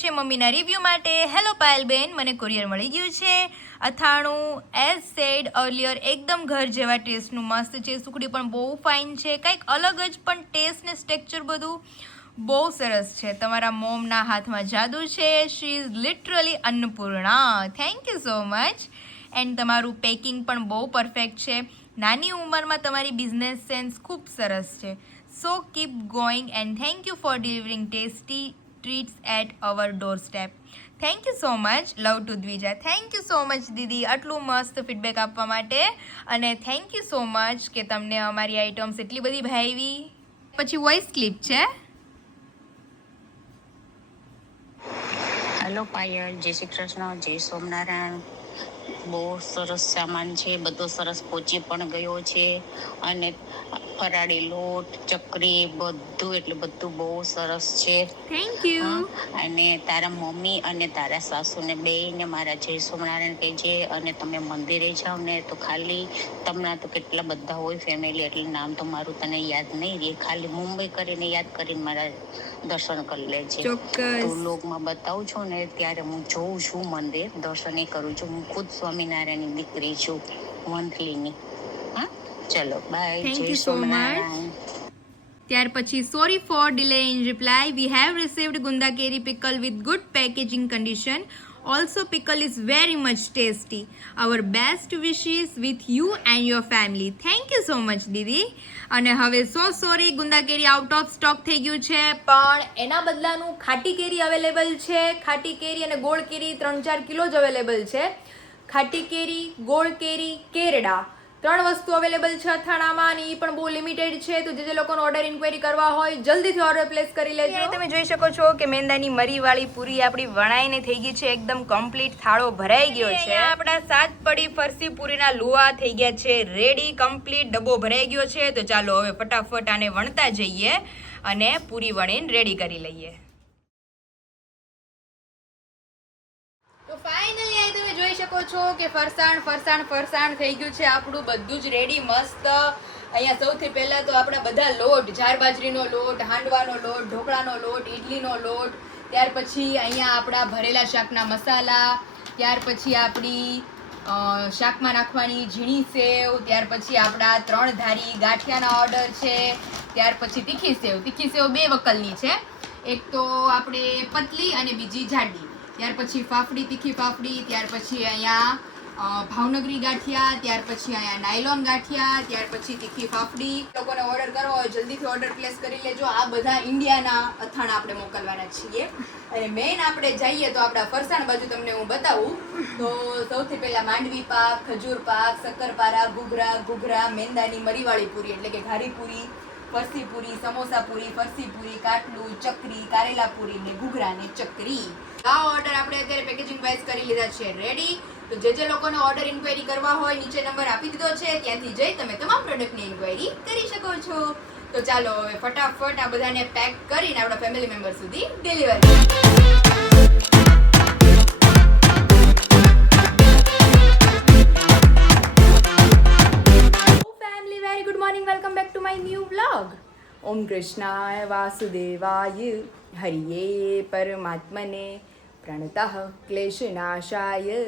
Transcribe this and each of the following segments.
છે મમ્મીના રિવ્યૂ માટે. હેલો પાયલબેન, મને કુરિયર મળી ગયું છે. અથાણું એઝ સેડ અર્લિયર એકદમ ઘર જેવા ટેસ્ટનું મસ્ત છે. સુખડી પણ બહુ ફાઇન છે, કંઈક અલગ જ પણ ટેસ્ટ ને સ્ટ્રક્ચર બધું બહુ સરસ છે. તમારા મોમના હાથમાં જાદુ છે. She is literally Annapurna. Thank you so much. And તમારું પેકિંગ પણ બહુ પરફેક્ટ છે. નાની ઉંમરમાં તમારી બિઝનેસ સેન્સ ખૂબ સરસ છે. So keep going and thank you for delivering tasty treats at our doorstep. Thank you so much. Love to Dwija. Thank you so much દીદી આટલું મસ્ત ફીડબેક આપવા માટે. અને થેન્ક યુ સો મચ કે તમને અમારી આઇટમ્સ એટલી બધી ભાવી. પછી વોઇસ ક્લિપ છે. હેલો પાયલ, જય શ્રી કૃષ્ણ, જય સોમનારાયણ. બહુ સરસ સામાન છે, બધો સરસ પહોંચી પણ ગયો છે. અને ફરાળી લોટ, ચકરી બધું એટલે બધું બહુ સરસ છે. Thank you. અને તારા મમ્મી અને તારા સાસુને બેયને મારા જય સોમનારાયણ કહેજે. અને તમે મંદિરે જાઓ ને તો ખાલી તમને તો કેટલા બધા હોય ફેમિલી, એટલે નામ તો મારું તને યાદ નહીં રહે. ખાલી મુંબઈ કરીને યાદ કરીને મારા દર્શન કરી લેજે. તું લોકમાં બતાવું છું ને ત્યારે હું જોઉં છું મંદિર, દર્શન કરું છું. હું ખુદ સ્વામિનારાયણની દીકરી છું, મંથલીની. હા, ચલો બાય, જય સોમનારાયણ. ત્યાર પછી sorry for delay in reply. We have received ગુંદા કેરી pickle with good packaging condition. Also pickle is very much tasty. Our best wishes with you and your family. Thank you so much દીદી. અને હવે sorry, Gunda carry out of stock થઈ ગયું છે, પણ એના બદલાનું ખાટી કેરી અવેલેબલ છે. ખાટી કેરી અને ગોળ કેરી 3-4 કિલો જ અવેલેબલ છે. ખાટી કેરી, ગોળ કેરી, કેરડા 3 વસ્તુ અવેલેબલ છે અથાણામાં, અને એ પણ બહુ લિમિટેડ છે. તો જે લોકોનો ઓર્ડર ઇન્ક્વાયરી કરવા હોય જલ્દીથી ઓર્ડર પ્લેસ કરી લેજો. તમે જોઈ શકો છો કે મેંદાની મરીવાળી પૂરી આપણી વણાઈને થઈ ગઈ છે, એકદમ કમ્પ્લીટ થાળો ભરાઈ ગયો છે. આપણા 7 પડી ફરસી પૂરીના લુવા થઈ ગયા છે રેડી, કમ્પ્લીટ ડબ્બો ભરાઈ ગયો છે. તો ચાલો હવે ફટાફટ આને વણતા જઈએ અને પૂરી વણીને રેડી કરી લઈએ. તો ફાઇનલી અહીં તમે જોઈ શકો છો કે ફરસાણ થઈ ગયું છે આપણું બધું જ રેડી મસ્ત. અહીંયા સૌથી પહેલા તો આપણા બધા લોટ, જાર બાજરીનો લોટ, હાંડવાનો લોટ, ઢોકળાનો લોટ, ઇડલીનો લોટ, ત્યાર પછી અહીંયા આપણા ભરેલા શાકના મસાલા, ત્યાર પછી આપણી શાકમાં નાખવાની ઝીણી સેવ, ત્યાર પછી આપણા 3 ધારી ગાંઠિયાના ઓર્ડર છે, ત્યાર પછી તીખી સેવ 2 વકલની છે, એક તો આપણે પતલી અને બીજી જાડી, ત્યાર પછી ફાફડી, તીખી ફાફડી, ત્યાર પછી અહીંયા ભાવનગરી ગાંઠિયા, ત્યાર પછી અહીંયા નાયલોન ગાંઠિયા, ત્યાર પછી તીખી ફાફડી. લોકોને ઓર્ડર કરવો હોય જલ્દીથી ઓર્ડર પ્લેસ કરી લેજો. આ બધા ઇન્ડિયાના અથાણા આપણે મોકલવાના છીએ. અને મેઇન આપણે જઈએ તો આપણા ફરસાણ બાજુ તમને હું બતાવું તો સૌથી પહેલા માંડવી પાક, ખજૂર પાક, શક્કરપારા, ઘૂઘરા, મેંદાની મરીવાળી પૂરી એટલે કે ઘારી પૂરી, ફરસી પૂરી, સમોસા પૂરી, ફરસી પૂરી, કાટલું, ચકરી, કારેલા પૂરી ને ઘૂઘરા ને ચકરી. આ ઓર્ડર આપણે અત્યારે પેકેજિંગ વાઇઝ કરી લીધા છે રેડી. તો જે લોકોને ઓર્ડર ઇન્ક્વાયરી કરવા હોય નીચે નંબર આપી દીધો છે, ત્યાંથી જઈ તમે તમામ પ્રોડક્ટની ઇન્ક્વાયરી કરી શકો છો. તો ચાલો હવે ફટાફટ આ બધાને પેક કરીને આપણા ફેમિલી મેમ્બર સુધી deliver family. Very good morning, welcome back to my new vlog. ઓમ કૃષ્ણાય વાસુદેવાય હરિયે પરમાત્મને પ્રણતઃ ક્લેશનાશાય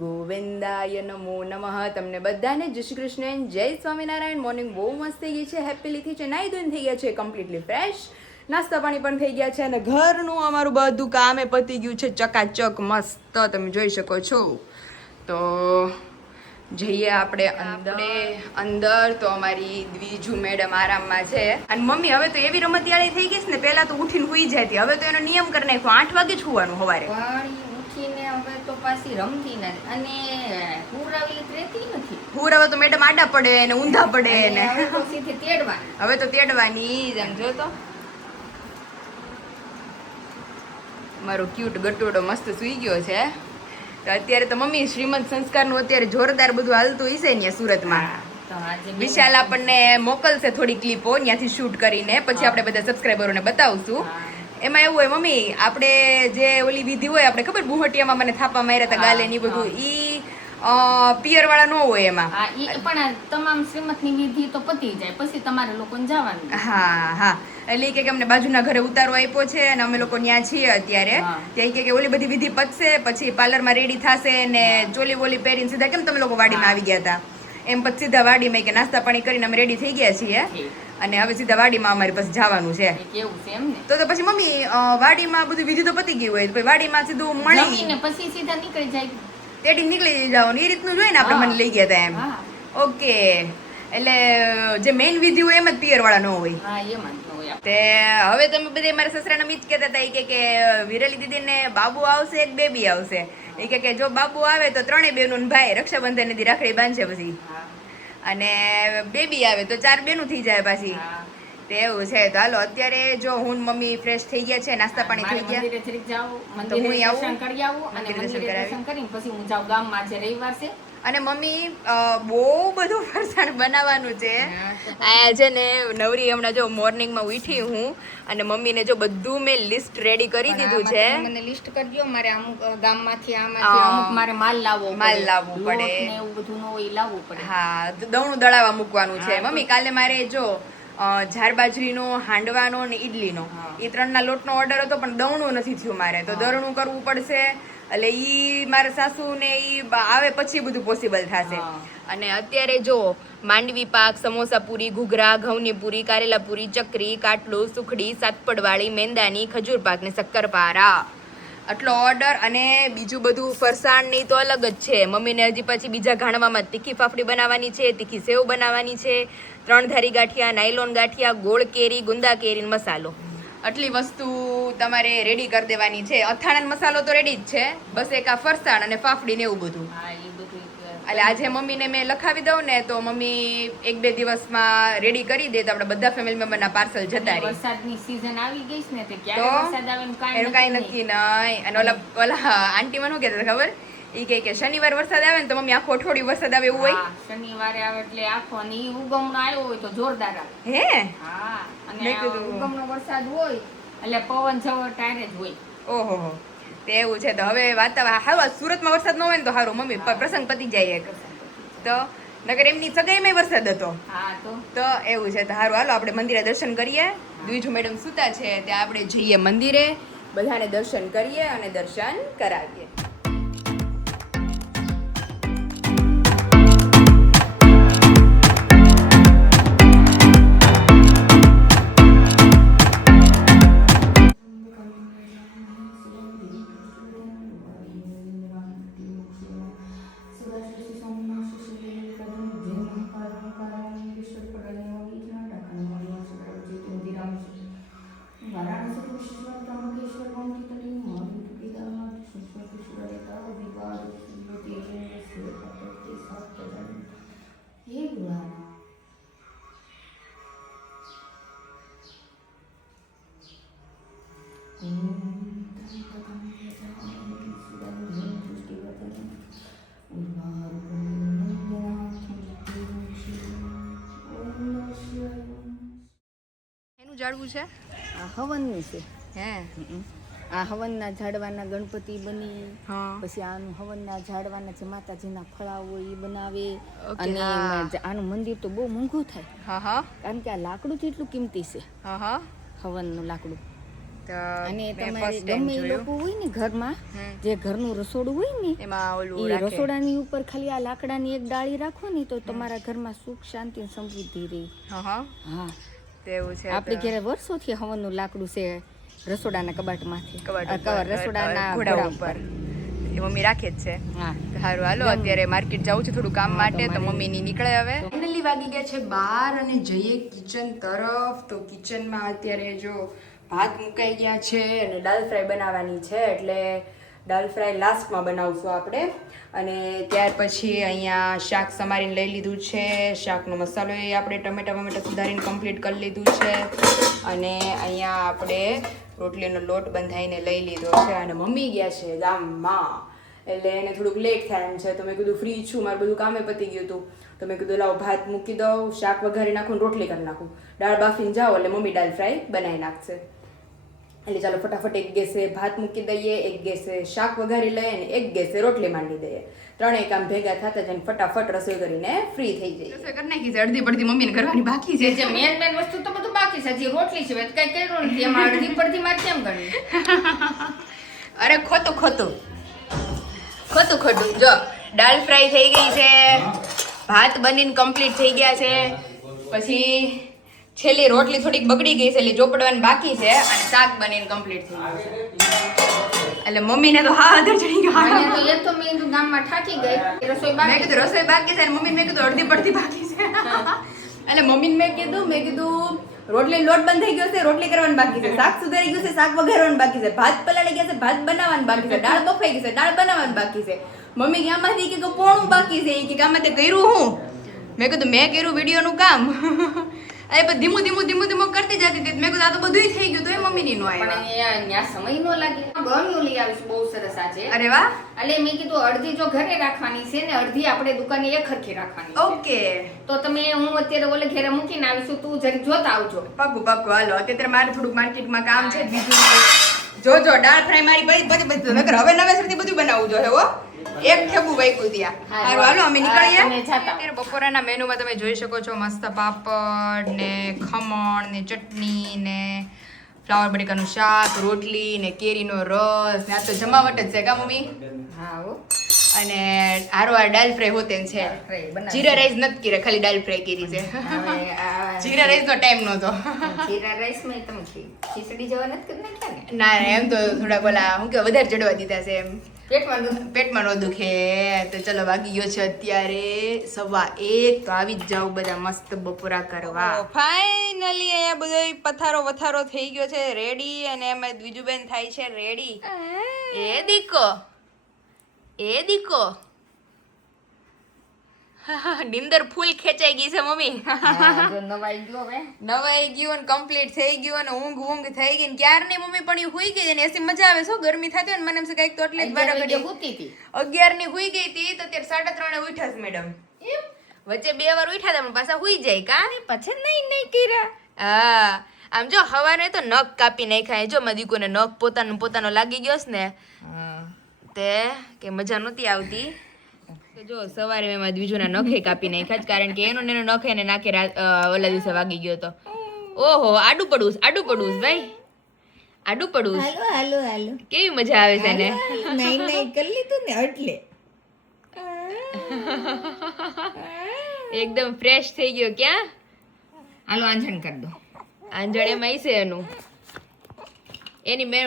ગોવિંદાય નમો નમઃ. તમને બધાને જય શ્રી કૃષ્ણ, જય સ્વામિનારાયણ. મોર્નિંગ બહુ મસ્ત થઈ ગઈ છે, હેપીલી છે, નાઈ ધોઈને થઈ ગયા છે કમ્પ્લીટલી ફ્રેશ, નાસ્તા પાણી પણ થઈ ગયા છે, અને ઘરનું અમારું બધું કામે પતી ગયું છે ચકાચક મસ્ત, તમે જોઈ શકો છો. તો જઈએ આપણે અંદર. તો અમારી દ્વિજુ મેડમ આરામમાં છે, અને મમ્મી હવે તો એવી રમતિયાળી થઈ ગઈ છે ને, પહેલા તો ઉઠીને સુઈ જતી, હવે તો એનો નિયમ કરી નાખ્યો 8 વાગે જ સુવાનું સવારે. ઉઠીને હવે તો પાછી રમતી નથી, અને હુરાવેલી રહેતી નથી. હુરાવે તો મેડમ આડા પડે ને ઊંધા પડે ને હવે તો સીધી તેડવાની. હવે તો તેડવાની. એમ જો તો મારો ક્યુટ ગટોડો મસ્ત સુઈ ગયો છે. તો અત્યારે તો મમ્મી શ્રીમંત સંસ્કારનું અત્યારે જોરદાર બધું હાલતું હશે ને સુરતમાં. વિશાલ આપણને મોકલશે થોડી ક્લિપો ત્યાંથી શૂટ કરીને, પછી આપણે બધા સબસ્ક્રાઈબરોને બતાવશું. એમાં એવું હોય મમ્મી, આપણે જે ઓલી વિધિ હોય આપણે ખબર બુહટિયામાં મને થાપા માર્યા હતા ગાલે ને બધું, ઈ પિયર વાળા ન હોય એમાં. હા ઈ પણ તમામ શ્રીમતની વિધિ તો પતી જાય પછી તમારે લોકોને જવાનું. હા એટલે ઈ કે અમને બાજુના ઘરે ઉતારો આપ્યો છે અને અમે લોકો ત્યાં છીએ અત્યારે. હા. ત્યાં ઈ કે ઓલી બધી વિધિ પતશે પછી પાર્લરમાં રેડી થશે ને ચોલી બોલી પહેરીને સીધા કેમ તમે લોકો વાડીમાં આવી ગયા હતા એમ પછી સીધા વાડીમાં કે નાસ્તા પાણી કરીને અમે રેડી થઈ ગયા છીએ અને હવે સીધા વાડીમાં અમારે પછી જવાનું છે. કેવું છે એમ ને. તો પછી મમ્મી વાડીમાં બધું વિધિ તો પતી ગઈ હોય તો પછી વાડીમાં સીધું મળી જમીને પછી સીધા નીકળી જાય. તેડી નીકળી જવાનું એ રીતનું જોઈએ ને આપણે હા. મને લઈ ગયા હતા એમ. હા. ઓકે એટલે જે મેઇન વિધિ હોય એમ જ પિયર વાળા ન હોય. હા એમાં જ હોય. તે હવે તમે બધે મારા સસરાના મિત કહેતા હતા ઈ કે વિરલી દીદીને બાબુ આવશે એક બેબી આવશે. ઈ કે જો બાબુ આવે તો ત્રણેય બેનું ભાઈ રક્ષાબંધન ની રાખડી બાંધશે પછી હા. અને બેબી આવે તો 4 બેનું થઈ જાય પાછી. હા. તે એવું છે તો હાલો અત્યારે જો હું ને મમ્મી ફ્રેશ થઈ ગયા છે નાસ્તા પાણી થઈ ગયા મંદિરે જરીક જાઉં, તો હું મંદિરે આવું. દર્શન કરી આવું અને મંદિરે દર્શન મંદિરે કરાવી. દર્શન કરીને પછી હું જાઉં ગામમાં. આજે રવિવાર છે. અને મમ્મી બહુ બધું ફરસાણ બનાવવાનું છે. હા. આ છે ને નવરી હમણાં જો મોર્નિંગમાં ઉઠી હું અને મમ્મીને જો બધું મેં લિસ્ટ રેડી કરી પણ દીધું આમાં છે. તમે મને લિસ્ટ કરજો. મારે અમુક ગામમાંથી આમાંથી અમુક મારે માલ લાવવો માલ પડે. લાવવું પડે. લોટ ને એવું બધું ન હોય એ લાવવું પડે. હા તો દવણું દળાવા મૂકવાનું છે. હા, તો- મમ્મી કાલે મારે જો ઝાર બાજરીનો હાંડવાનો ને ઈડલીનો હા. એ 3ના લોટનો ઓર્ડર હતો પણ દવણું નથી થયું મારે તો હા. દળણું કરવું પડશે એટલે ઈ મારા સાસુ ને ઈ આવે પછી બધું પોસિબલ થશે. હા. અને અત્યારે જો માંડવી પાક સમોસા પૂરી ઘૂઘરા ઘઉંની પૂરી કારેલા પૂરી ચકરી કાટલું સુખડી સાતપડવાળી મેંદાની ખજૂર પાક ને શક્કરપારા આટલો ઓર્ડર અને બીજું બધું ફરસાણની તો અલગ જ છે. મમ્મીને હજી પછી બીજા ઘાણવામાં તીખી ફાફડી બનાવવાની છે, તીખી સેવ બનાવવાની છે, 3 ધારી ગાંઠિયા, નાયલોન ગાંઠિયા, ગોળ કેરી, ગુંદા કેરી ને મસાલો. આટલી વસ્તુ તમારે રેડી કરી દેવાની છે. અથાણાનો મસાલો તો રેડી જ છે, બસ એક આ ફરસાણ અને ફાફડી ને એવું બધું. હા એ બધું એટલે આજે મમ્મીને મેં લખાવી દઉં ને તો મમ્મી 1-2 દિવસમાં રેડી કરી દે તો આપણે બધા ફેમિલી મેમ્બરના પાર્સલ જતા રહે. વરસાદની season આવી ગઈ છે ને તે ક્યારે તો વરસાદ આવે એનું કાંઈ એનું કાંઈ નક્કી નક્કી નહીં. અને ઓલા આંટી મને શું કહેતા હતા ખબર? ઈ કે શનિવાર વરસાદ આવે ને તો મમ્મી આખું અઠવાડિયું વરસાદ આવે એવું હોય. હા, શનિવારે આવે એટલે આખો અને ઈ ઉગમણો આવ્યો હોય તો જોરદાર આવે. હે હા અને મેં કીધું. ઉગમણો વરસાદ હોય એટલે પવન જવો ટાયરે જ હોય. ઓહો તે એવું છે તો હવે વાતાવરણ હારું સુરતમાં વરસાદ ન હોય ને તો સારું મમ્મી પ્રસંગ પતી જાય એક તો નકર એમની સગાઈમાં વરસાદ હતો. હા તો એવું છે તો સારું હાલો આપણે મંદિરે દર્શન કરીએ. દ્વિજુ મેડમ સુતા છે ત્યાં આપણે જઈએ મંદિરે બધાને દર્શન કરીએ અને દર્શન કરાવીએ. એનું જાળવું છે આ હવનનું છે. હે આ હવનના ઝાડવાના ગણપતિ બની હા પછી આનું હવનના ઝાડવાના જે માતાજીના ફળા હોય એ બનાવે. ઓકે, અને હા. આનું મંદિર તો બહુ મોંઘું થાય હા હા કારણ કે આ લાકડું જ એટલું કિંમતી છે. હા હા હવનનું લાકડું. તો અને મેં તમારે first time ગમે એ જોયું. લોકો હોય ને ઘરમાં હમ. જે ઘરનું રસોડું હોય ને એમાં ઓલું એ રાખે રસોડાની ઉપર ખાલી આ લાકડાની એક ડાળી રાખો ને તો તમારા ઘરમાં સુખ શાંતિ અને સમૃદ્ધિ રહે. હા હા હા તેવું છે આપણે તો. ઘરે વર્ષોથી હવનનું લાકડું છે રસોડાના કબાટમાંથી. કબાટ આ ઉપર, રસોડાના ઘોડા ઘોડા ઉપર ઉપર. એ મમ્મી રાખે જ છે. હા સારું હાલો ગમે. અત્યારે માર્કેટ જવું છે થોડું કામ હા, માટે તો તો મારે- મમ્મી ની નીકળે હવે તો- ફાઇનલી વાગી ગયા છે 12 અને જઈએ કિચન તરફ. તો કિચનમાં અત્યારે જો ભાત મુકાઈ ગયા છે અને દાલ ફ્રાય બનાવવાની છે એટલે દાલ ફ્રાય લાસ્ટમાં બનાવશું આપણે. અને ત્યાર પછી અહીંયા શાક સમારીને લઈ લીધું છે. શાકનો મસાલો એ આપણે ટમેટા સુધારીને કમ્પ્લીટ કરી લીધું છે. અને અહીંયા આપણે રોટલીનો લોટ બંધાઈને લઈ લીધો છે. અને મમ્મી ગયા છે ગામમાં એટલે એને થોડુંક લેટ થાય એમ છે તો મેં કીધું ફ્રી છું મારું બધું કામે પતી ગયું હતું તો મેં કીધું લાવ ભાત મૂકી દઉં શાક વઘારી નાખું રોટલી કરી નાખું દાળ બાફીને જાઓ એટલે મમ્મી દાલ ફ્રાય બનાવી નાખશે. એટલે ચાલો ફટાફટ એક ગેસે ભાત મૂકી દઈએ, એક ગેસે શાક વઘારી લઈએ અને એક ગેસે રોટલી માંડી દઈએ. ત્રણેય કામ ભેગા થતા જઈને ફટાફટ રસોઈ કરીને ફ્રી થઈ જઈએ. રસોઈ કરી નાખી છે, અડધી પડધી મમ્મીને કરવાની બાકી છે. જે મેન વસ્તુ તો બધું બાકી છે, હજી રોટલી છે કઈ કર્યું નથી, એમાં અડધી પડધી માં કેમ ગણી? અરે ખોટું જો દાળ ફ્રાય થઈ ગઈ છે, ભાત બનીને કમ્પ્લીટ થઈ ગયા છે, પછી છેલ્લી રોટલી થોડીક બગડી ગઈ છે એટલે ચોપડવાની બાકી છે, અને શાક બનીને કમ્પ્લીટ થઈ ગયું છે. એટલે મમ્મીને તો હા અધર ચડી ગયો. મને તો એ તો મેં કીધું ગામમાં થાકી ગઈ, રસોઈ મેં બાકી કીધું રસોઈ બાકી છે, અને મમ્મીને મેં કીધું અડધી પડધી બાકી છે. એટલે મમ્મીને મેં કીધું રોટલી લોટ બંધ થઈ ગયો છે, રોટલી કરવાની બાકી છે, શાક સુધારી ગયું છે, શાક વઘારવાનું બાકી છે, ભાત પલાળી ગયા છે, ભાત બનાવવાનું બાકી છે, દાળ બફાઈ ગઈ છે, દાળ બનાવવાનું બાકી છે. મમ્મી ગામમાંથી કે પોણું બાકી છે, કે ગામમાંથી કર્યું હું? મેં કીધું મેં કર્યું વિડીયોનું કામ. અરે પણ ધીમું કરતી જતી હતી. મેં કીધું આ તો બધુંય થઈ ગયું, તો એ મમ્મીની નો આવ્યા. પણ ત્યાં સમય નો લાગે. ગળ્યું લઈ આવીશ બહુ સરસ આજે. અરે વાહ. એટલે મેં કીધું અડધી જો ઘરે રાખવાની છે ને અડધી આપણે દુકાને એક ખરખી રાખવાની છે. ઓકે, તો તમે હું અત્યારે ઓલે ઘરે મૂકીને આવીશું, તું જરી જોતા આવજો. પાકું હાલો. અત્યારે મારે થોડુંક માર્કેટમાં કામ છે, બીજું જોજો દાળ ફ્રાય મારી પછી નકર હવે નવેસરથી બધું બનાવવું જોઈએ હો. એક ઠેબુ વાગ્યું ત્યાં. હારું હાલો અમે નીકળીએ. અત્યારે બપોરના મેનુમાં તમે જોઈ શકો છો મસ્ત પાપડ ને ખમણ ને ચટણી ને ફ્લાવર બટેકાનું શાક, રોટલી ને કેરીનો રસ ને આ તો જમાવટ જ છે કા મમ્મી? હા હો. અને હારો આ દાળ ફ્રાય હોતે છે. જીરા રાઈસ નથી કર્યા, ખાલી દાળ ફ્રાય કરી છે. જીરા રાઈસ નો ટાઈમ નહોતો. જીરા રાઈસ માં તમે ખીચડી જેવા નથી કરી નાખ્યા ને? ના એમ તો થોડા બોલા હું કે વધારે ચડવા દીધા છે એમ. પેટમાં નો દુખે. તો ચલો વાગી ગયો છે અત્યારે 1:15. તો આવી જ જાવ બધા મસ્ત બપોરા કરવા. ફાઇનલી અહીંયા બધો પથારો વથારો થઈ ગયો છે રેડી, અને એમાં દ્વિજુબેન થાય છે રેડી. એ દીકો નિંદર ફૂલ ખેંચાઈ ગઈ છે મમ્મી. નવાઈ ગયું ને કમ્પ્લીટ થઈ ગયું અને ઊંઘ થઈ ગઈ ને ક્યારની મમ્મી પણ હુઈ ગઈ ને એસી મજા આવે. શું ગરમી થતી હોય ને મને એમ છે કઈક તો એટલે જ 11 ની હુઈ ગઈ હતી, તો અત્યારે 3:30 ઉઠ્યા છે મેડમ. વચ્ચે 2 વાર ઉઠ્યા હતા પણ પાછા હુઈ જાય કા પછી નહીં કર્યા. હા આમ જો હવારે તો નખ કાપી નાખ્યા. જો મારી દીકુને નખ પોતાનો લાગી ગયો છે ને તે કે મજા નહોતી આવતી. તો જો સવારે મેં મારા દ્વિજુના નખે કાપી નાખ્યા, કારણ કે એનો નખ એને નાકે ઓલા દિવસે વાગી ગયો હતો. ઓહો આડું પડું ભાઈ, આડું પડું. હાલો કેવી મજા આવે છે ને? નહીં કરી લીધું ને એટલે એકદમ ફ્રેશ થઈ ગયો. ક્યાં હાલો આંજણ કરી દો. આંજણ એમાં છે એનું, એની મેં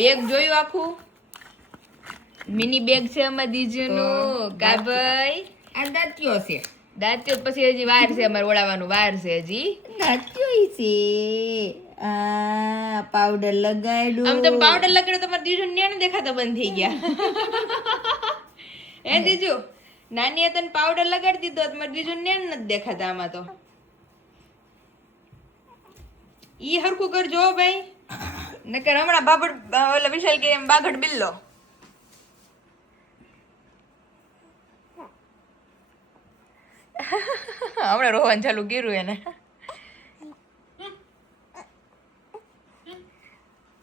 બેગ જોયું આખું મિની બેગ છે અમારા દીજુનું. કા ભાઈ આ દાંતિયો છે. દાંતિયો પછી હજી વાર છે, અમારે ઓળાવાનું વાર છે હજી. દાંતિયો છે. આ પાવડર લગાડ્યું. આમ તમે પાવડર લગાડ્યો તમારે દીજુ ને દેખાતા બંધ થઈ ગયા. હે દીજુ નાની હતા ને પાવડર લગાડી દીધો તમારે દીજુ ને નથી દેખાતા આમાં. તો ઈ હરખું કરજો ભાઈ, નકર હમણાં બાબડ ઓલા વિશાલ કે એમ બાગડ બિલ્લો. હમણાં રોવાનું ચાલુ કર્યું એને.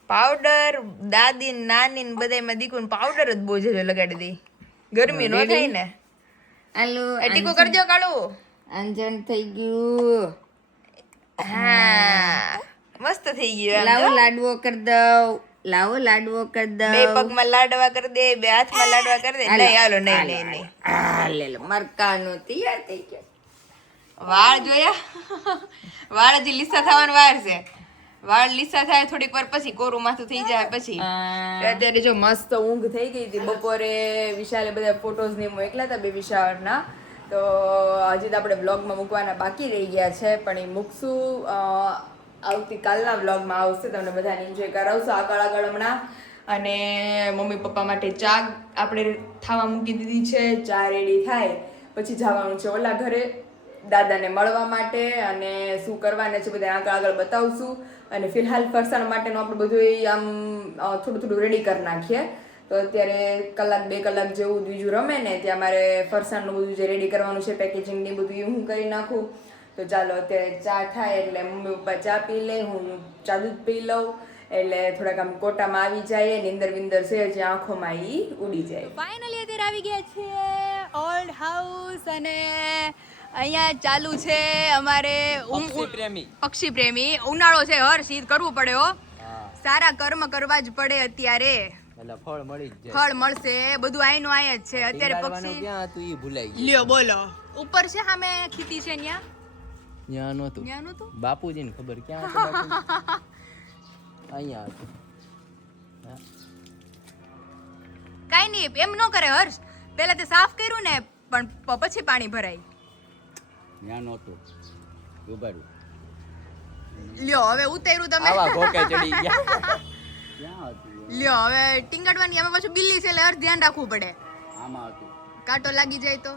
પાવડર દાદી નાની ને બધામાં દીકું પાવડર જ બહુ જ લગાડી દઈ, ગરમી નો થાય ને. હાલો ટીકો કરજો કાળું. આંજણ થઈ ગયું. હા મસ્ત થઈ ગયું. લાવો લાડવો કરી દઉં. બે પગમાં લાડવા કરી દે, બે હાથમાં લાડવા કરી દે. નહીં હાલો નહીં. લે લો મરકાનો તૈયાર થઈ ગયો. વાળ જોયા? વાળ હજી લીસા થવાનો વાર છે. વાળ લીસા થાય થોડીક વાર પછી કોરું માથું થઈ જાય પછી. અત્યારે જો મસ્ત ઊંઘ થઈ ગઈ હતી. બપોરે વિશાલે બધા ફોટોઝ ને મોકલ્યા હતા બેબી શાવરના. તો હજી તો આપણે બ્લોગમાં મૂકવાના બાકી રહી ગયા છે, પણ એ મૂકશું આવતીકાલના વ્લોગમાં આવશે. તમને બધાને એન્જોય કરાવશું આગળ હમણાં. અને મમ્મી પપ્પા માટે ચા આપણે થાવા મૂકી દીધી છે. ચા રેડી થાય પછી જવાનું છે ઓલા ઘરે દાદાને મળવા માટે, અને શું કરવાના છે બધા આગળ બતાવશું. અને ફિલહાલ ફરસાણ માટેનું આપણે બધું આમ થોડું રેડી કરી નાખીએ. તો અત્યારે 1-2 કલાક જેવું બીજું રમે ને ત્યાં મારે ફરસાણનું બધું જે રેડી કરવાનું છે પેકેજિંગ ને બધું એ હું કરી નાખું. તો ચાલો અત્યારે ચા થાય એટલે મમ્મી પપ્પા ચા પી લે, હું ચા દૂધ પી લઉં, એટલે થોડાક આમ કોટામાં આવી જાય નીંદર વિંદર છે જે આંખોમાં ઈ ઉડી જાય. ફાઇનલી અત્યારે આવી ગયા છીએ ઓલ્ડ હાઉસ અને અહીંયા ચાલુ છે અમારે પક્ષી પ્રેમી ઉનાળો છે હર્ષિત કરવું પડે હો સારા કર્મ કરવા જ પડે અત્યારે ફળ મળશે બધું આયનું આય જ છે અત્યારે પક્ષી લ્યો બોલો ઉપર છે સામે ખીતી છે ન્યા નહોતું બાપુજીને ખબર ક્યાં હતું અહીંયા હતું કાઈ નહીં એમ ન કરે હર્ષ પહેલા તે સાફ કર્યું ને પણ પછી પાણી ભરાય ત્યાં નહોતું ઉભારું લ્યો હવે ઉતાર્યું તમે આવા ભોકે ચડી ગયા ક્યાં હતું લ્યો હવે ટીંગાડવાની આમાં પાછું બિલ્લી છે એટલે હર્ષ ધ્યાન રાખવું પડે આમાં હતું કાંટો લાગી જાય તો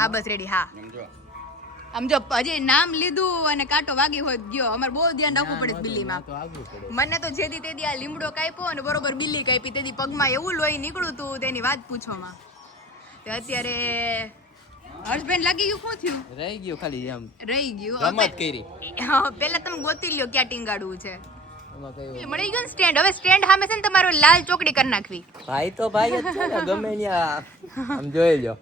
હા બસ રેડી હા સમજો આમ જો હજી નામ લીધું અને કાંટો વાગી હોય ગયો અમારે બહુ ધ્યાન રાખવું પડે બિલ્લીમાં તો આગળ પડે મને તો જેદી તેદી આ લીમડો કાપ્યો અને બરોબર બિલ્લી કાપી તેદી પગમાં એવું લોહી નીકળ્યું તું તેની વાત પૂછોમાં તો અત્યારે હર્ષબેન લાગી ગયું શું થયું રહી ગયું ખાલી આમ રહી ગયું રમત કરી પેલા તમે ગોતી લ્યો ક્યાં ટીંગાડવું છે એમાં કઈ મળી ગયું સ્ટેન્ડ હવે સ્ટેન્ડ સામે છે ને તમારો લાલ ચોકડી કરી નાખવી ભાઈ તો ભાઈ જ છે ને ગમે ત્યાં આમ જોઈ લો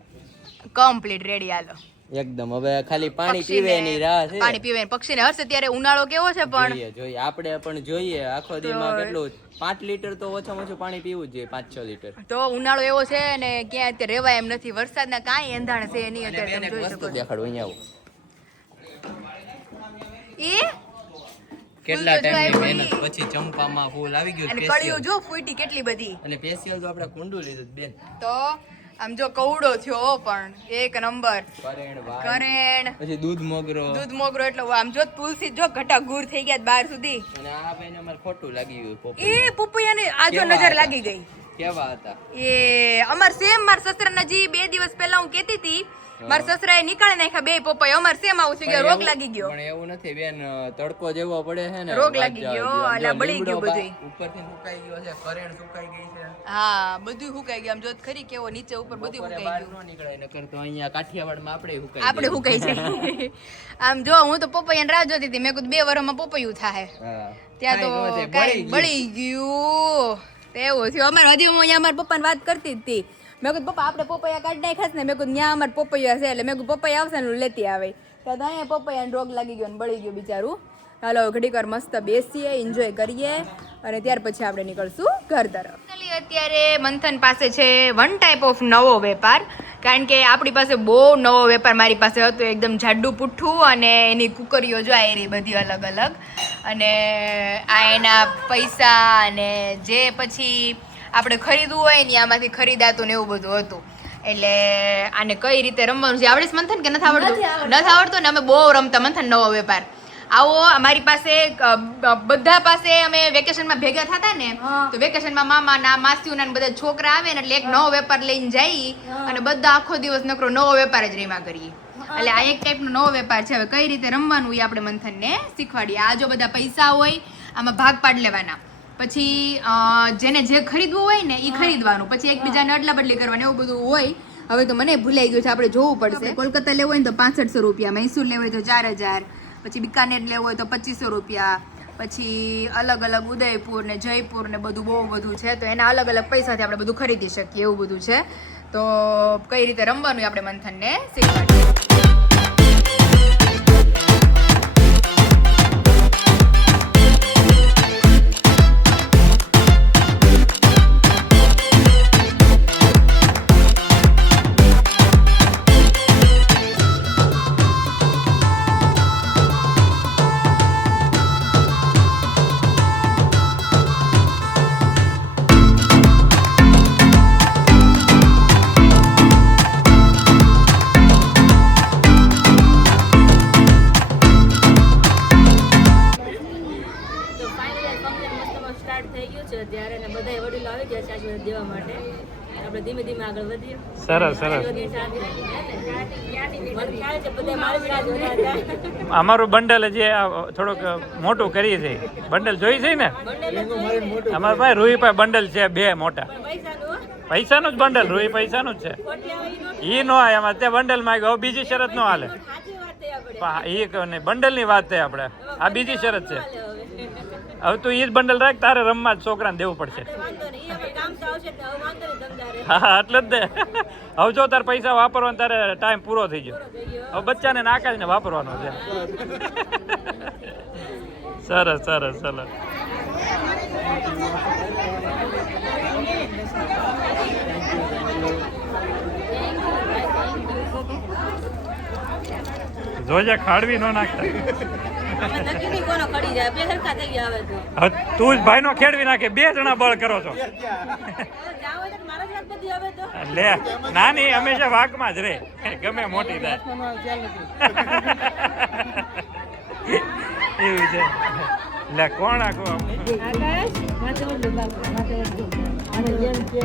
કમ્પ્લીટ રેડી હાલો એકદમ હવે ખાલી પાણી પીવાની રાહ છે પાણી પીવે પક્ષીને હર્ષ અત્યારે ઉનાળો કેવો છે પણ જોઈએ આપણે પણ જોઈએ આખો દીમાં કેટલું 5 લીટર તો ઓછામાં ઓછું પાણી પીવું જ જોઈએ 5-6 લીટર તો ઉનાળો એવો છે ને ક્યાં અત્યારે રેવાય એમ નથી વરસાદના કાંઈ એંધાણ છે એની અત્યારે તમે જોઈ શકો દેખાડું અહીંયા એ કેટલા ટાઈમની મહેનત પછી ચંપામાં ફૂલ આવી ગયું અને કળિયું જો ફૂટી કેટલી બધી અને સ્પેશિયલ તો આપણે કુંડું લીધું બેન તો આમ જો કવડો થયો પણ એક નંબર કરેણ પછી દૂધ મોગરો એટલે આમ જો તુલસી જો ઘટા ગુર થઈ ગયા બહાર સુધી અને આ ભાઈને અમારે ખોટું લાગી ગયું એ પુપૈયાને આજો નજર લાગી ગઈ કેવા હતા એ અમાર સેમ માર સસરાના જી 2 દિવસ પહેલા હું કેતી હતી માર સસરાએ નીકાળી નાખ્યા બે પપૈયા અમાર સેમ આવું છે કે રોગ લાગી ગયો પણ એવું નથી બેન તડકો જેવો પડે છે ને રોગ લાગી ગયો એટલે બળી ગયું બધું ઉપરથી સુકાઈ ગયો છે કરેણ સુકાઈ ગઈ છે હા બધું સુકાઈ ગયું આમ જો ખરી કેવો નીચે ઉપર બધું બપોરે સુકાઈ બહાર ગયું ન નીકળાય નકર તો અહીંયા કાઠિયાવાડમાં આપણે સુકાઈ જાય આમ જો હું તો પપૈયાની રાહ જોતી હતી મેં કીધું 2 વર્ષમાં પપૈયું થાય હા ત્યાં તો કાંઈ બળી ગયું તેવું થયું અમારે હજી હું અહીંયા અમારા પપ્પાને વાત કરતી જ હતી મેં કીધું પપ્પા આપણે પપૈયા કાઢી નાખ્યા છે ને મેં કીધું ત્યાં અમારે પપૈયા છે એટલે મેં કીધું પપૈયા આવશે ને લેતી આવે ત્યાં તો અહીંયા પપૈયાને રોગ લાગી ગયો ને બળી ગયું બિચારું હાલો ઘડીક વાર મસ્ત બેસીએ એન્જોય કરીએ અને ત્યાર પછી આપણે નીકળશું ઘર તરફ અત્યારે મંથન પાસે છે વન ટાઈપ ઓફ નવો વેપાર કારણ કે આપણી પાસે બહુ નવો વેપાર મારી પાસે હતો એકદમ જાડું પુઠ્ઠું અને એની કુકરીઓ જો આ એરી બધી અલગ અલગ અને આ એના પૈસા અને જે પછી આપણે ખરીદવું હોય ને આમાંથી ખરીદાતું ને એવું બધું હતું એટલે આને કઈ રીતે રમવાનું છે આવડે મંથન કે નથી આવડતું ને અમે બહુ રમતા મંથન નવો વેપાર આવો અમારી પાસે બધા પાસે અમે વેકેશનમાં ભેગા થતા ને તો વેકેશનમાં મામાના માસીઓના બધા છોકરા આવે ને એટલે એક નવો વેપાર લઈને જઈ અને બધા આખો દિવસ નકરો નવો વેપાર જ રેમા કરીએ એટલે આ એક ટાઈપનો નવો વેપાર છે હવે કઈ રીતે રમવાનું એ આપણે મંથનને શીખવાડીએ આ જો બધા પૈસા હોય આમાં ભાગ પાડ લેવાના પછી જેને જે ખરીદવું હોય ને એ ખરીદવાનું પછી એકબીજાને અદલા બદલી કરવાની એવું બધું હોય હવે તો મને ભૂલાઈ ગયું છે આપણે જોવું પડશે કોલકાતા લેવું હોય ને તો 6500 રૂપિયા મૈસૂર લેવું હોય તો 4000 પછી બિકાનેર લેવું હોય તો 2500 રૂપિયા પછી અલગ અલગ ઉદયપુર ને જયપુર ને બધું બહુ બધું છે તો એના અલગ અલગ પૈસાથી આપણે બધું ખરીદી શકીએ એવું બધું છે તો કઈ રીતે રમવાનું આપણે મંથનને શીખવાડીએ ધીમે ધીમે આગળ વધીએ સરસ અમારું બંડલ જે થોડુંક મોટું કરીએ છીએ બંડલ જોઈ છે ને અમારા ભાઈ રૂહીભાઈ બંડલ છે 2 મોટા પૈસાનું જ બંડલ રૂહી પૈસાનું જ છે ઈ નો આવે એમાં તે બંડલ માંગ્યો હવે બીજી શરત નો હાલે એ બંડલ ની વાત થઈ આપણે આ બીજી શરત છે હવે તું ઈ જ બંડલ રાખ, તારે રમવા જ છોકરાને દેવું પડશે. વાંધો નહીં, ઈ હવે કામ તો આવશે એટલે હવે વાંધો નહીં ધંધારે. હા એટલે જ દે. હવે જો તાર પૈસા વાપરવાનો તારે ટાઈમ પૂરો થઈ ગયો. હવે બચ્ચાને નાકાઈને વાપરવાનો છે. સરસ સરસ સરસ. જોજે ખાડવી ન નાખતા. નક્કી નહીં કોનો ખડી જાય, બે સરખા થઈ ગયા હવે તો. હવે તું જ ભાઈનો ખેડવી નાખે, 2 જણા બળ કરો છો. હવે જાવ હોય તો મારા જ વાત બધી હવે તો. લે નાની હંમેશા વાકમાં જ રહે, ગમે મોટી થાય. એવું છે. લે કોણ આખું આમ? આકાશ માથે વળજો બાપુ, માથે વળજો. અને જેમ કે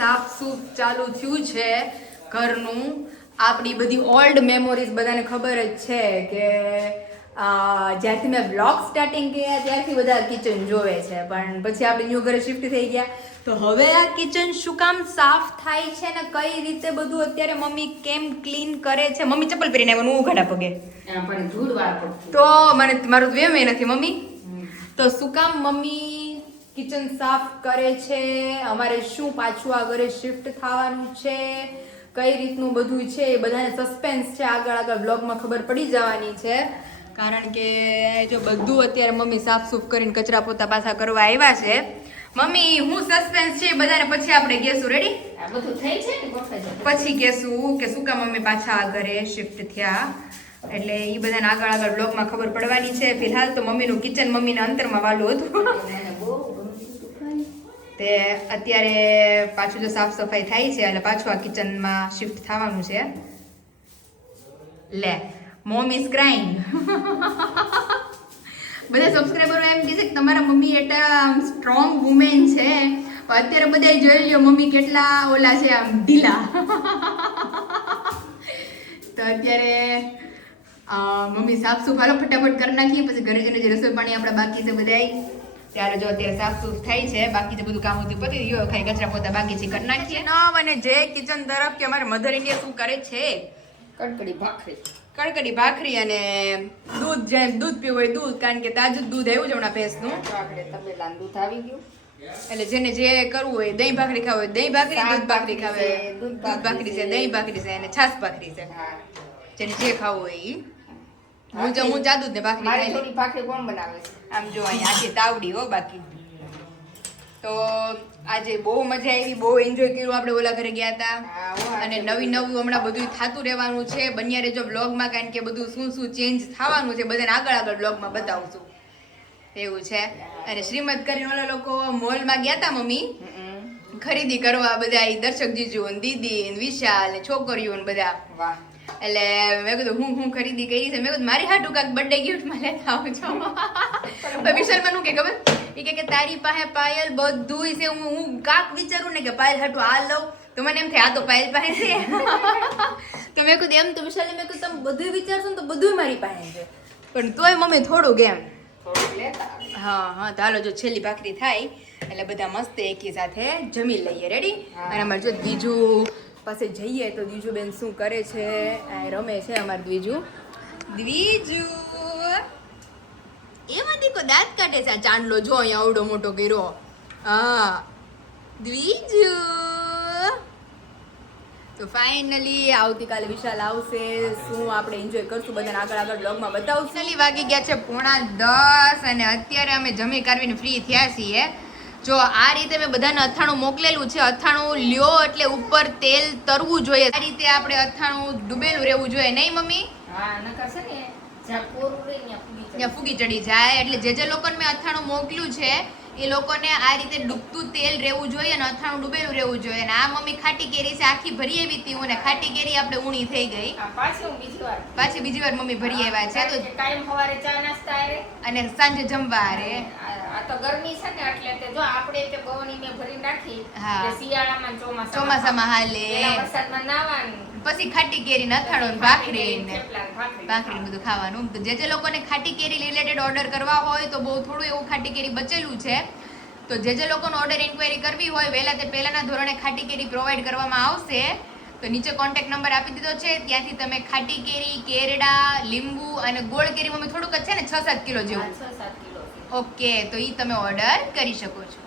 સાફસૂફ ચાલુ થયું છે ઘરનું. આપણી બધી ઓલ્ડ મેમોરીઝ બધાને ખબર જ છે કે જ્યારથી મેં બ્લોગ સ્ટાર્ટિંગ કર્યા ત્યારથી બધા કિચન જોવે છે, પણ પછી આપણે ન્યૂ ઘરે શિફ્ટ થઈ ગયા તો હવે આ કિચન શું કામ સાફ થાય છે ને કઈ રીતે બધું અત્યારે મમ્મી કેમ ક્લીન કરે છે. મમ્મી ચપ્પલ પહેરીને આવ્યા, હું ઘડા પગે પણ ધૂળ વાળો તો મને મારું વેમ નથી મમ્મી. તો શું કામ મમ્મી કિચન સાફ કરે છે, અમારે શું પાછું આ ઘરે શિફ્ટ થવાનું છે, કઈ રીતનું બધું છે એ બધાને સસ્પેન્સ છે. આગળ બ્લોગમાં ખબર પડી જવાની છે, કારણ કે જો બધું અત્યારે મમ્મી સાફ સૂફ કરીને કચરા પોતા પાછા કરવા આવ્યા છે. મમ્મી હું સસ્પેન્સ છે બધાને પછી આપણે કહેશું. રેડી? આ બધું થઈ છે ને ગોઠવાઈ જશે. પછી કહેશું કે શું કામ મમ્મી પાછા આ ઘરે શિફ્ટ થયા, એટલે એ બધાને આગળ બ્લોગમાં ખબર પડવાની છે. ફિલહાલ તો મમ્મીનું કિચન મમ્મીના અંતરમાં વાલું હતું. મને બહુ ગમતું તે અત્યારે પાછું જો સાફ સફાઈ થાય છે એટલે પાછું આ કિચનમાં શિફ્ટ થવાનું છે. લે મોમ ઇઝ ક્રાઇંગ. બધા સબસ્ક્રાઈબરો એમ કહે છે કે તમારા મમ્મી એટલા સ્ટ્રોંગ વુમેન છે, પણ અત્યારે બધા જોઈ લો મમ્મી કેટલા ઓલા છે આમ ઢીલા. તો અત્યારે મમ્મી સાફ સૂફ હાલો ફટાફટ કરી નાખીએ, પછી ઘરે જઈને જે રસોઈ પાણી આપણા બાકી છે બધા ત્યારે જો અત્યારે સાફ સૂફ થાય છે, બાકી જે બધું કામ હતું પતી ગયું, ખાલી કચરા પોતા બાકી છે કરી નાખીએ. નવ અને જે કિચન તરફ કે અમારે મધર ઇન્ડિયા શું કરે છે, કડકડી ભાખરી કડકડી ભાખરી અને દૂધ, જેમ દૂધ પીવું હોય દૂધ, કારણ કે તાજું દૂધ આવ્યું છે હમણાં ભેંસનું, આપણે તબેલાનું દૂધ આવી ગયું. એટલે જેને જે કરવું હોય દહીં ભાખરી ખાવ હોય દહીં ભાખરી, દૂધ ભાખરી ખાવે દૂધ ભાખરી છે, દહીં ભાખરી છે અને છાશ ભાખરી છે. હા, જેને જે ખાવું હોય ઈ. હું જાદુ ને ભાખરી મારી ખાઈ લઉં. થોડી ભાખરી કોણ બનાવે છે? આમ જો અહીંયા આખી તાવડી હો બાકી. તો આજે બહુ મજા આવી, બહુ એન્જોય કર્યું આપણે ઓલા ઘરે ગયા હતા. હા, હો, અને નવું હમણાં બધું થતું રહેવાનું છે. બન્યા રહેજો બ્લોગમાં, કારણ કે બધું શું શું ચેન્જ થવાનું છે બધાને આગળ બ્લોગમાં બતાવશું. એવું છે. અને શ્રીમદ કરીને ઓલા લોકો મોલમાં ગયા હતા મમ્મી ખરીદી કરવા, બધા દર્શક જીજુ ને દીદી ને વિશાલ ને છોકરીઓ ને બધા. વાહ, એટલે મેં કીધું હું ખરીદી કરી છે. મેં કીધું મારી હાટું કાંઈક બર્થડે ગિફ્ટમાં લેતા આવજો. વિશાલમાં શું કે ખબર, એ કે તારી પાસે પાયલ બધું છે, હું કાંક વિચારું ને કે પાયલ હાટું આ લઉં તો મને એમ થાય આ તો પાયલ પાસે છે. તો મેં કીધું એમ તો વિશાલે મેં કીધું તમે બધું વિચારશો ને તો બધું મારી પાસે છે, પણ તોય મમ્મી થોડુંક એમ. થોડુંક લેતા હા તો હાલો જો છેલ્લી ભાખરી થાય એટલે બધા મસ્ત એકી સાથે જમી લઈએ. રેડી? અને અમારે જો બીજું પાસે જઈએ તો દ્વિજુ બેન શું કરે છે, રમે છે અમારે દ્વિજુ. એમાં દીકો દાંત કાઢે છે. આ ચાંદલો જો અહીંયા આવડો મોટો કર્યો. હા દ્વિજુ તો ફાઇનલી આવતીકાલે વિશાલ આવશે, શું આપણે એન્જોય કરશું બધાને આગળ બ્લોગમાં બતાવશું. ફાઇનલી વાગી ગયા છે 9:30 અને અત્યારે અમે જમી કાઢીને ફ્રી થયા છીએ. જો આ રીતે મેં બધાને અથાણું મોકલેલું છે. અથાણું લ્યો એટલે ઉપર તેલ તરવું જોઈએ. આ રીતે આપણે અથાણું ડૂબેલું રહેવું જોઈએ, નહીં મમ્મી? હા નકર છે ને જ્યાં કોરું રહે ત્યાં ફૂગી ચડી જાય. એટલે જે લોકોને મેં અથાણું મોકલ્યું છે એ લોકોને આ રીતે ડૂબતું તેલ રહેવું જોઈએ અને અથાણું ડૂબેલું રહેવું જોઈએ. અને આ મમ્મી ખાટી કેરી છે આખી ભરી આવી હતી હું, ને ખાટી કેરી આપણે ઊણી થઈ ગઈ. પાછી હું બીજી વાર મમ્મી ભરી આવ્યા છે. તો કાયમ સવારે ચા નાસ્તા આરે અને સાંજે જમવા આરે. આ તો ગરમી છે ને એટલે તે જો આપણે તે બવણી મે ભરી નાખી હા. કે શિયાળામાં ને ચોમાસામાં હાલે. પેલા વરસાદમાં નાવાનું પછી ખાટી કેરી ને અથાણું ને ભાખરી ને થેપલા ને ભાખરી. ભાખરી બધું ખાવાનું. તો જે લોકોને ખાટી કેરી રિલેટેડ ઓર્ડર કરવા હોય તો બહુ થોડું એવું ખાટી કેરી બચેલું છે. તો જે લોકોનો ઓર્ડર ઇન્ક્વાયરી કરવી હોય વહેલા તે પહેલાના ધોરણે ખાટી કેરી પ્રોવાઈડ કરવામાં આવશે. તો નીચે કોન્ટેક્ટ નંબર આપી દીધો છે, ત્યાંથી તમે ખાટી કેરી, કેરડા, લીંબુ અને ગોળ કેરી મમ્મી થોડુંક જ છે ને 6-7 કિલો જેવું. 6-7 કિલો ઓકે, તો ઈ તમે ઓર્ડર કરી શકો છો.